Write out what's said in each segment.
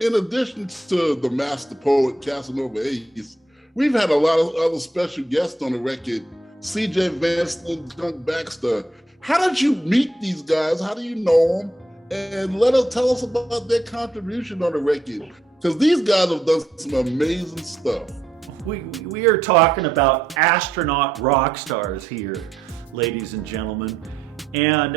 In addition to the master poet Casanova Ace, we've had a lot of other special guests on the record. CJ Vanston, Skunk Baxter. How did you meet these guys? How do you know them? And tell us about their contribution on the record, because these guys have done some amazing stuff. We are talking about astronaut rock stars here, ladies and gentlemen. And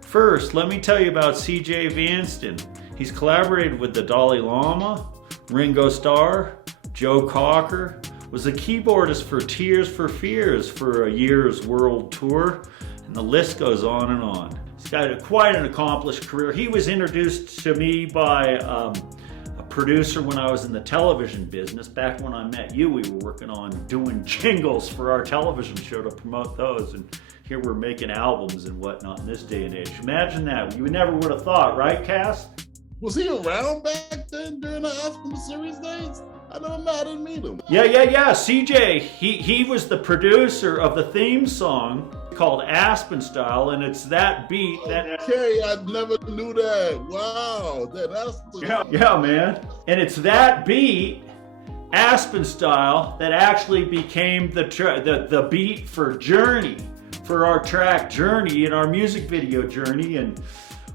first, let me tell you about CJ Vanston. He's collaborated with the Dalai Lama, Ringo Starr, Joe Cocker, was a keyboardist for Tears for Fears for a year's world tour, and the list goes on and on. He's got quite an accomplished career. He was introduced to me by a producer when I was in the television business. Back when I met you, we were working on doing jingles for our television show to promote those, and here we're making albums and whatnot in this day and age. Imagine that. You never would have thought, right, Cass? Was he around back then during the Aspen series days? I didn't meet him. Yeah. CJ, he was the producer of the theme song called Aspen Style, and it's that beat that... Okay, I never knew that. Wow. Yeah, man. And it's that beat, Aspen Style, that actually became the beat for Journey, for our track Journey and our music video Journey, and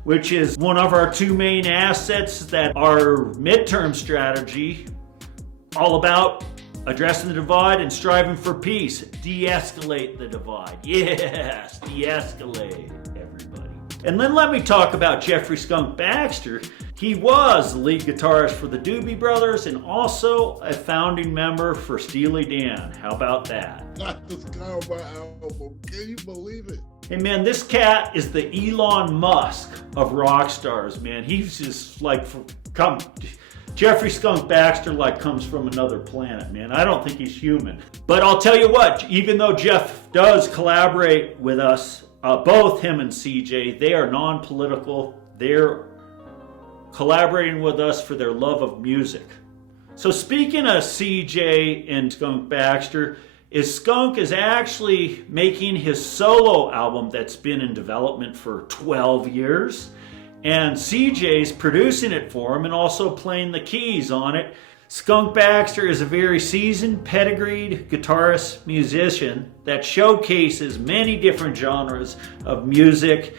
which is one of our two main assets that our midterm strategy, all about addressing the divide and striving for peace. De-escalate the divide. Yes, de-escalate, everybody. And then let me talk about Jeffrey Skunk Baxter. He was the lead guitarist for the Doobie Brothers and also a founding member for Steely Dan. How about that? Not this Casanova album. Can you believe it? Hey man, this cat is the Elon Musk of rock stars, man. He's just like, Jeffrey Skunk Baxter comes from another planet, man. I don't think he's human. But I'll tell you what, even though Jeff does collaborate with us, both him and CJ, they are non-political. They're collaborating with us for their love of music. So speaking of CJ and Skunk Baxter, Skunk is actually making his solo album that's been in development for 12 years. And CJ's producing it for him and also playing the keys on it. Skunk Baxter is a very seasoned, pedigreed guitarist, musician that showcases many different genres of music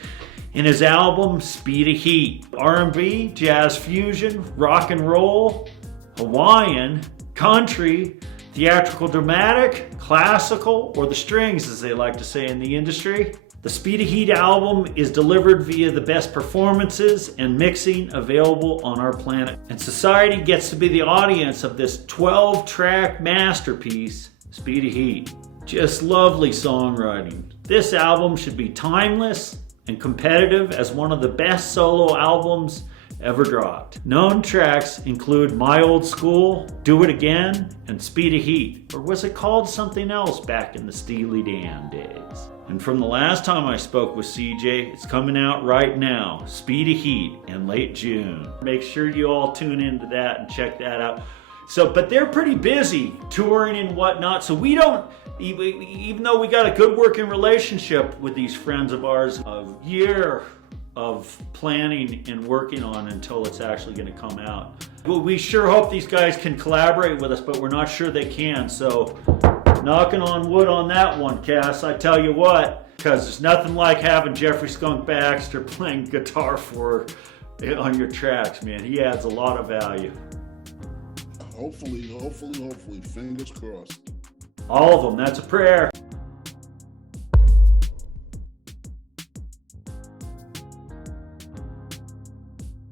in his album Speed of Heat. R&B, jazz fusion, rock and roll, Hawaiian, country, theatrical dramatic, classical, or the strings as they like to say in the industry. The Speed of Heat album is delivered via the best performances and mixing available on our planet. And society gets to be the audience of this 12-track masterpiece, Speed of Heat. Just lovely songwriting. This album should be timeless and competitive as one of the best solo albums ever dropped. Known tracks include My Old School, Do It Again, and Speed of Heat. Or was it called something else back in the Steely Dan days? And from the last time I spoke with CJ, it's coming out right now, Speed of Heat, in late June. Make sure you all tune into that and check that out. But they're pretty busy touring and whatnot, so we don't, even though we got a good working relationship with these friends of ours, a year of planning and working on until it's actually going to come out. We sure hope these guys can collaborate with us, but we're not sure they can, so knocking on wood on that one, Cass. I tell you what, because there's nothing like having Jeffrey Skunk Baxter playing guitar on your tracks, man. He adds a lot of value. Hopefully, fingers crossed. All of them, that's a prayer.